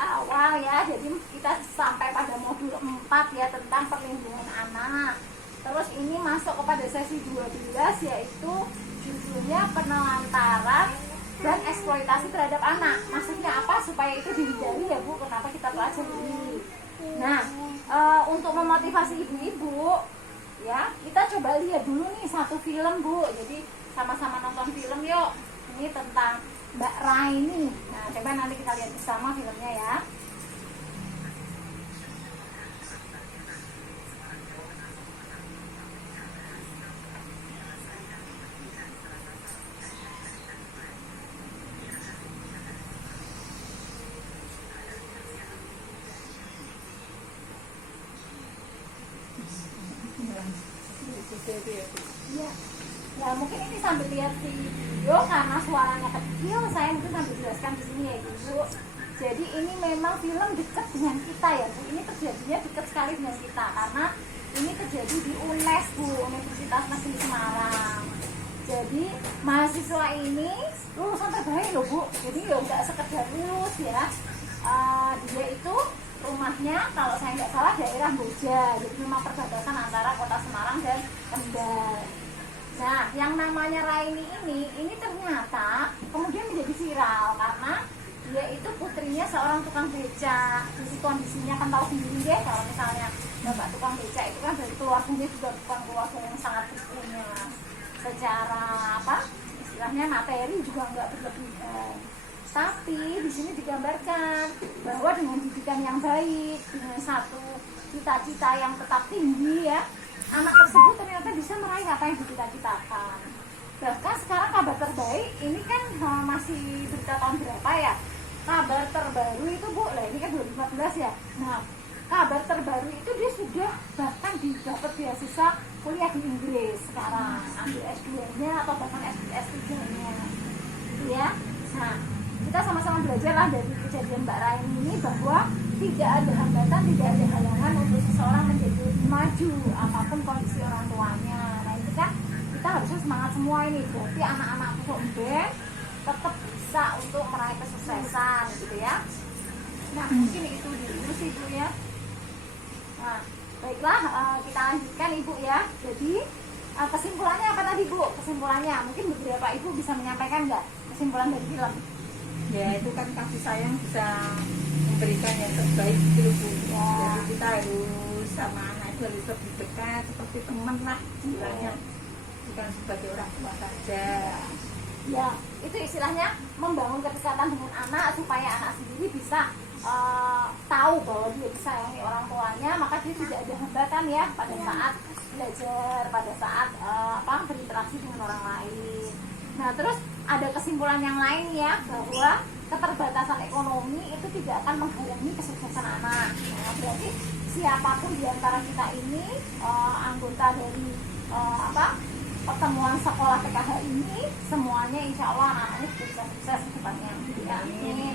awal ya. Jadi kita sampai pada modul 4 ya, tentang perlindungan anak. Terus ini masuk kepada sesi 12, yaitu judulnya penelantaran dan eksploitasi terhadap anak. Maksudnya apa? Supaya itu dihindari ya Bu, kenapa kita pelajari ini. Nah, untuk memotivasi ibu-ibu ya, kita coba lihat dulu nih satu film Bu. Jadi sama-sama nonton film yuk. Ini tentang Mbak Raini. Nah, coba nanti kita lihat bersama filmnya ya. Ya mungkin ini sambil lihat video karena suaranya kecil, saya mungkin sambil jelaskan di sini ya Ibu. Jadi ini memang film dekat dengan kita ya Bu. Ini terjadinya dekat sekali dengan kita karena ini terjadi di UNES Bu, Universitas Negeri Semarang. Jadi mahasiswa ini lulusan terbaik loh Bu. Jadi ya nggak sekedar lulus ya. Dia itu rumahnya kalau saya nggak salah daerah Boja, jadi memang perbatasan antara kota Semarang dan Kendal. Nah, yang namanya Raini ini ternyata kemudian menjadi viral karena dia itu putrinya seorang tukang beca. Jadi kondisinya kan tahu sendiri deh, kalau misalnya bapak tukang beca itu kan dari keluarganya juga bukan keluarga yang sangat berpunya. Secara apa? Istilahnya materi juga nggak berlebihan. Tapi di sini digambarkan bahwa dengan didikan yang baik, dengan satu cita-cita yang tetap tinggi ya, anak tersebut ternyata bisa meraih apa yang dicita-citakan. Bahkan sekarang kabar terbaik ini kan masih berita tahun berapa ya? Kabar terbaru itu Bu, lah ini kan 2014 ya. Nah, kabar terbaru itu dia sudah bahkan dapat beasiswa kuliah di Inggris sekarang, ambil S2-nya atau bahkan S3-nya. Ya. Nah, kita sama-sama belajar lah dari kejadian Mbak Raini ini bahwa tidak ada hambatan, tidak ada halangan untuk seseorang menjadi lebih maju apapun kondisi orang tuanya. Nah itu kan kita harusnya semangat semua ini, berarti anak-anak Bond tetap bisa untuk meraih kesuksesan gitu ya. Nah mungkin itu dulu sih Bu ya. Nah baiklah, kita lanjutkan Ibu ya. Jadi kesimpulannya apa tadi Bu? Kesimpulannya mungkin beberapa Ibu bisa menyampaikan nggak kesimpulan dari film? Ya itu kan kasih sayang bisa memberikan yang terbaik gitu Bu. Ya. Jadi kita harus sama anak itu harus lebih dekat seperti teman lah istilahnya, bukan sebagai orang tua saja. Ya itu istilahnya membangun kedekatan dengan anak supaya anak sendiri bisa tahu bahwa dia disayangi orang tuanya, maka dia tidak ada hambatan ya pada saat belajar, pada saat berinteraksi dengan orang lain. Nah terus ada kesimpulan yang lain ya, bahwa keterbatasan ekonomi itu tidak akan menghalangi kesuksesan anak. Nah, berarti siapapun di antara kita ini anggota dari pertemuan sekolah PKH ini, semuanya insya Allah anak-anaknya bisa sukses ke depannya. Amin.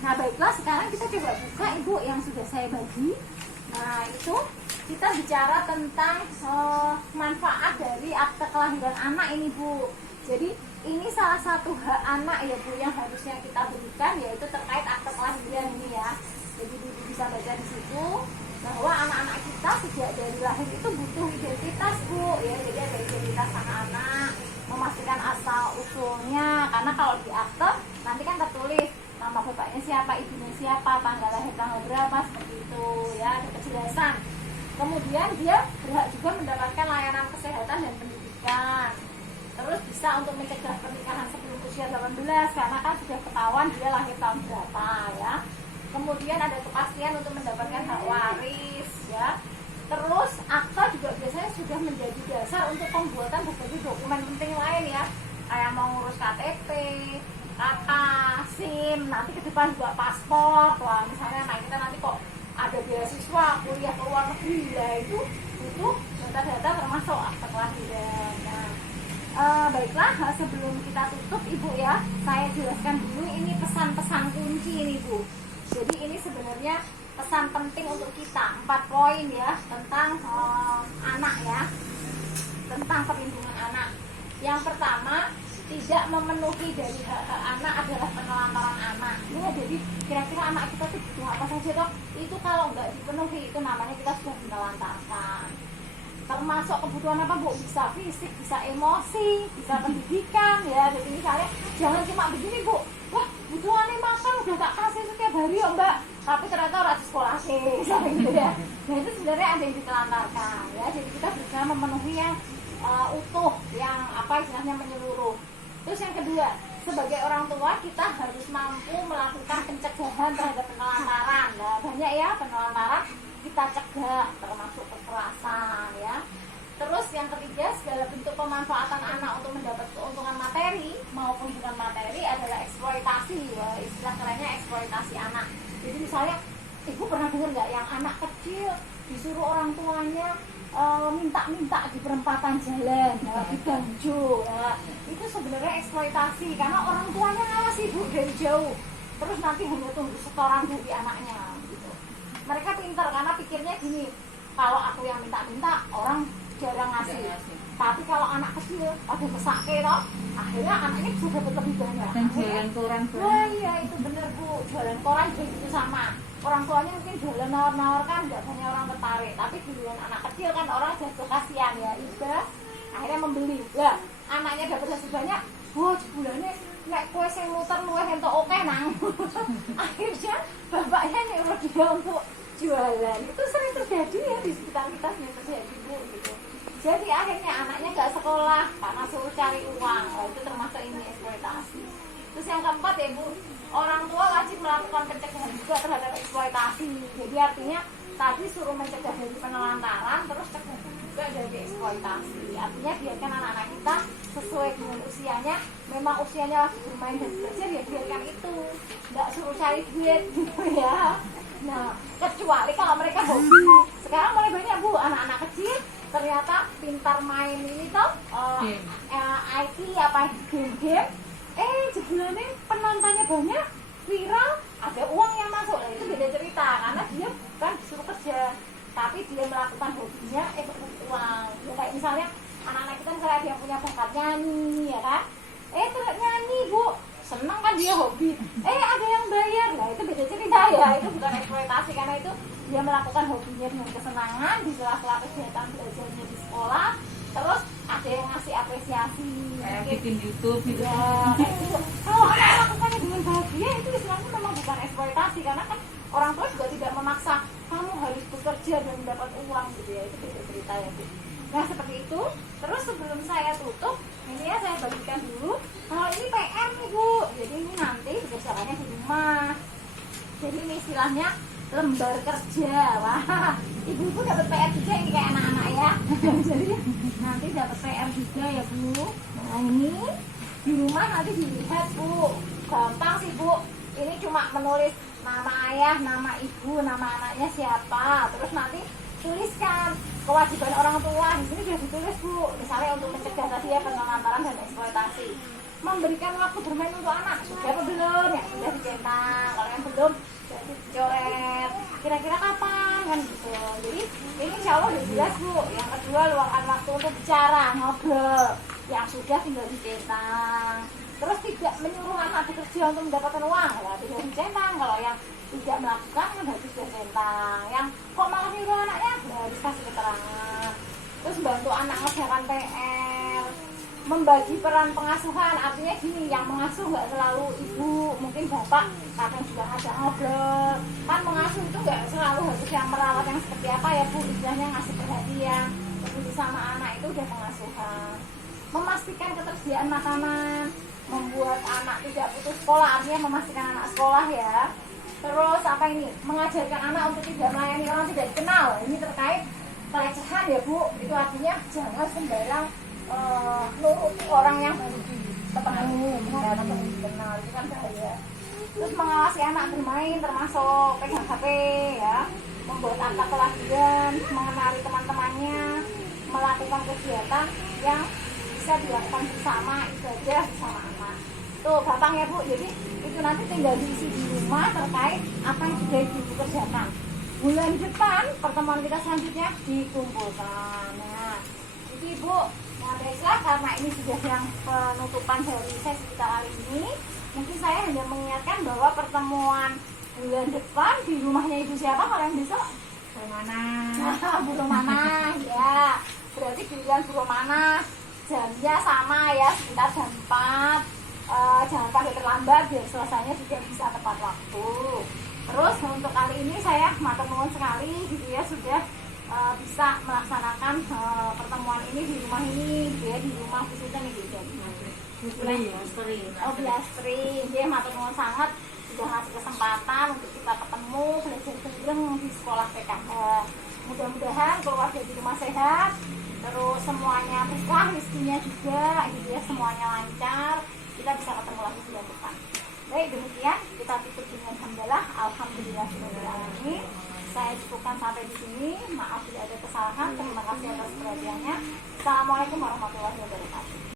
Nah baiklah, sekarang kita coba buka Ibu yang sudah saya bagi. Nah itu kita bicara tentang manfaat dari akte kelahiran anak ini Bu. Jadi ini salah satu hak anak ya Bu yang harusnya kita berikan, yaitu terkait akte kelahiran ini ya. Jadi Ibu bisa baca di situ bahwa anak-anak kita sejak dari lahir itu butuh identitas Bu ya. Jadi ada identitas anak-anak, memastikan asal usulnya, karena kalau di akte nanti kan tertulis nama bapaknya siapa, ibunya siapa, tanggal lahir tanggal berapa, seperti itu ya, ada kejelasan. Kemudian dia berhak juga mendapatkan layanan kesehatan dan pendidikan. Terus bisa untuk mencegah pernikahan sebelum usia 18 karena kan sudah ketahuan dia lahir tahun berapa ya. Kemudian ada kepastian untuk mendapatkan hak waris ya. Terus akta juga biasanya sudah menjadi dasar untuk pembuatan berbagai dokumen penting lain ya, kayak mau ngurus KTP, KK, SIM, nanti ke depan juga paspor. Wah misalnya kita nanti kok ada beasiswa kuliah ke luar negeri ya, itu data-data termasuk akte kelahiran. Baiklah, sebelum kita tutup Ibu ya, saya jelaskan dulu ini pesan-pesan kunci ini Bu. Jadi ini sebenarnya pesan penting untuk kita, 4 poin ya tentang anak ya, tentang perlindungan anak. Yang pertama, tidak memenuhi dari hak-hak anak adalah penelantaran anak. Ya, jadi kira-kira anak kita tuh butuh apa saja toh? Itu kalau nggak dipenuhi itu namanya kita sudah menelantarkan. Termasuk kebutuhan apa Bu? Bisa fisik, bisa emosi, bisa pendidikan ya. Jadi misalnya jangan cuma begini Bu, wah butuhannya makan udah tak kasih setiap hari ya Mbak, tapi ternyata orang sekolah sih misalnya gitu ya. Nah itu sebenarnya ada yang ditelantarkan ya. Jadi kita berusaha memenuhi yang utuh, yang apa istilahnya menyeluruh. Terus yang kedua, sebagai orang tua kita harus mampu melakukan pencegahan terhadap penelantaran. Nah banyak ya penelantaran kita cegah, termasuk kekerasan ya. Terus yang ketiga, segala bentuk pemanfaatan anak untuk mendapat keuntungan materi maupun bukan materi adalah eksploitasi ya, istilah kerennya eksploitasi anak. Jadi misalnya ibu pernah dengar nggak yang anak kecil disuruh orang tuanya minta-minta di perempatan jalan ya, di banjo ya. Itu sebenarnya eksploitasi karena orang tuanya ngawasi ibu dari jauh, terus nanti hanya tunggu setoran dari anaknya gitu. Mereka pintar karena pikirnya gini, kalau aku yang minta-minta orang jarang ngasih. Tapi kalau anak kecil pada mesake toh, akhirnya anaknya bisa dapat lebih banyak. Dan jualan koran. Wah iya itu bener Bu, jualan koran juga itu sama. Orang tuanya mungkin jualan nawar-nawar kan nggak banyak orang tertarik, tapi giliran anak kecil kan orang jatuh kasihan ya, iba akhirnya membeli. Lah anaknya dapat hasil banyak, wah bulannya nek kue sing muter luwih entuk akeh nang. Akhirnya bapaknya nyuruh dia untuk jualan. Itu sering terjadi ya di sekitar kita, sering terjadi Bu gitu. Jadi akhirnya anaknya nggak sekolah karena suruh cari uang. Nah, itu termasuk ini eksploitasi. Terus yang keempat ya Bu, orang tua wajib melakukan pencegahan juga terhadap eksploitasi. Jadi artinya tadi suruh mencegah dari penelantaran, terus cegah juga dari eksploitasi. Artinya biarkan anak-anak kita sesuai dengan usianya. Memang usianya lagi bermain dan belajar ya biarkan itu. Nggak suruh cari duit gitu ya. Nah, kecuali kalau mereka hobi. Sekarang mulai banyak Bu, anak-anak kecil ternyata pintar main ini toh IT apa game-game. Jebulannya penontonnya banyak, viral, ada uang yang masuk. Nah, itu beda cerita karena dia bukan disuruh kerja, tapi dia melakukan hobinya untuk uang. Ya, kayak misalnya anak-anak kita misalnya ada yang punya bakat nyanyi ya kan, terus nyanyi Bu, seneng kan dia hobi. Ada yang bayar, nah itu beda cerita ya. Itu bukan eksploitasi karena itu dia melakukan hobinya dengan kesenangan di sela-sela kegiatan belajarnya di sekolah. Terus ada yang ngasih apresiasi, bikin YouTube gitu ya, kayak gitu. Kalau anak melakukannya dengan bahagia itu istilahnya memang bukan eksploitasi karena kan orang tua juga tidak memaksa kamu harus bekerja dan mendapat uang gitu ya. Itu beda cerita ya Bu. Nah seperti itu. Terus sebelum saya tutup ini ya saya bagikan dulu. Kalau ini PR nih Bu, jadi ini nanti dikerjakannya di rumah. Jadi ini istilahnya lembar kerja. Wah, ibu-ibu dapat PR juga ini kayak anak-anak ya. Jadi nanti dapat PR juga ya Bu. Nah ini di rumah nanti dilihat Bu. Gampang sih Bu. Ini cuma menulis nama ayah, nama ibu, nama anaknya siapa. Terus nanti tuliskan kewajiban orang tua. Di sini sudah ditulis Bu. Misalnya untuk mencegah tadi ya penelantaran dan eksploitasi. Memberikan waktu bermain untuk anak sudah apa belum? Ya sudah dicentang. Kalau yang belum jadi coret. Kira-kira kapan kan gitu. Jadi ini insya Allah udah jelas Bu. Yang kedua luangkan waktu untuk bicara, ngobrol. Yang sudah tinggal dicentang. Terus tidak menyuruh anak bekerja untuk mendapatkan uang, ya tidak dicentang. Kalau yang tidak melakukan kan harus dicentang. Yang kok malah nyuruh anaknya, ya harus kasih keterangan. Terus bantu anak ngerjakan PR. Membagi peran pengasuhan, artinya gini, yang mengasuh nggak selalu ibu, mungkin bapak kadang juga ada ngobrol. Kan mengasuh itu nggak selalu harus yang merawat yang seperti apa ya Bu, istilahnya ngasih perhatian, peduli sama anak itu udah pengasuhan. Memastikan ketersediaan makanan, membuat anak tidak putus sekolah, artinya memastikan anak sekolah ya. Terus apa ini, mengajarkan anak untuk tidak melayani orang tidak dikenal. Ini terkait pelecehan ya Bu, itu artinya jangan sembarang nuruti orang yang baru ketemu, bukan atau dikenal, itu kan bahaya. Terus mengawasi anak bermain, termasuk pegang HP ya, membuat akta kelahiran, mengenali teman-temannya, melakukan kegiatan yang bisa dilakukan bersama, ibadah bersama anak. Tuh gampang ya Bu, jadi itu nanti tinggal diisi di rumah terkait apa yang sudah ibu kerjakan. Bulan depan pertemuan kita selanjutnya dikumpulkan. Nah, itu Ibu Baiklah, karena ini sudah yang penutupan dari sesi kita kali ini, mungkin saya hanya mengingatkan bahwa pertemuan bulan depan di rumahnya ibu siapa kalau yang besok? Mana? Bu Romana, ya. Berarti giliran Bu Romana, jamnya sama ya, sekitar jam 4. Jangan sampai terlambat biar selesainya juga bisa tepat waktu. Terus untuk kali ini saya matur nuwun sekali gitu ya, sudah bisa melaksanakan pertemuan ini di rumah ini gitu ya, di rumah khususnya nih gitu. Oh, Biastri, dia matur nuwun sangat sudah ngasih kesempatan untuk kita ketemu belajar bareng di sekolah PKH. Mudah-mudahan keluar dari rumah sehat, terus semuanya berkah, rezekinya juga gitu ya, semuanya lancar, kita bisa ketemu lagi bulan depan. Baik, demikian kita tutup dengan hamdalah, alhamdulillahirobbilalamin. Saya cukupkan sampai di sini. Maaf bila ada kesalahan. Terima kasih atas perhatiannya. Assalamualaikum warahmatullahi wabarakatuh.